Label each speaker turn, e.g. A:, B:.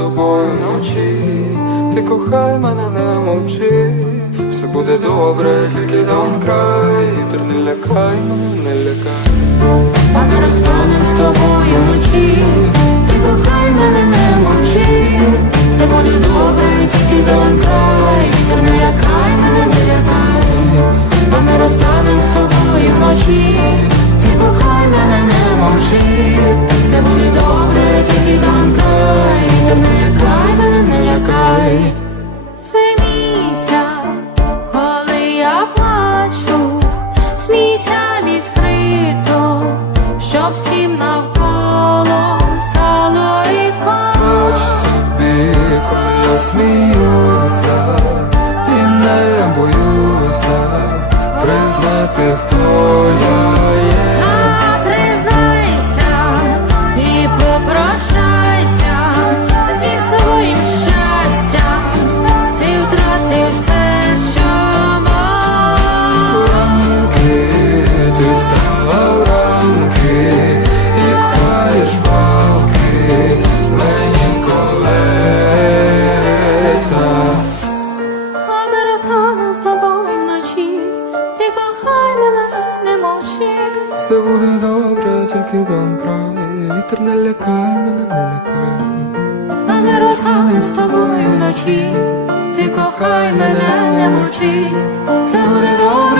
A: тобою вночі, ти кохай мене, не мовчи, все буде добре, тільки дом край, вітер не лякай мене, не лякай.
B: А ми розтанем з тобою вночі, ти кохай мене, не мовчи, все буде добре, тільки дан край, вітер не лякай мене, не лякай, а ми розтанем з тобою вночі, ти кохай мене, не мовчи, все буде добре, тільки дан край, вітер не лякай мене, не лякай. Смійся, коли я плачу, смійся відкрито, щоб всім навколо стало рідко.
A: Хоч собі, коли я сміюся і не боюся признати, хто я
B: Все
A: буде добре, тільки дом край, вітер не лякай мене, не лякай.
B: Ми розтанем з тобою вночі, ти кохай мене, не мовчи. Все буде добре,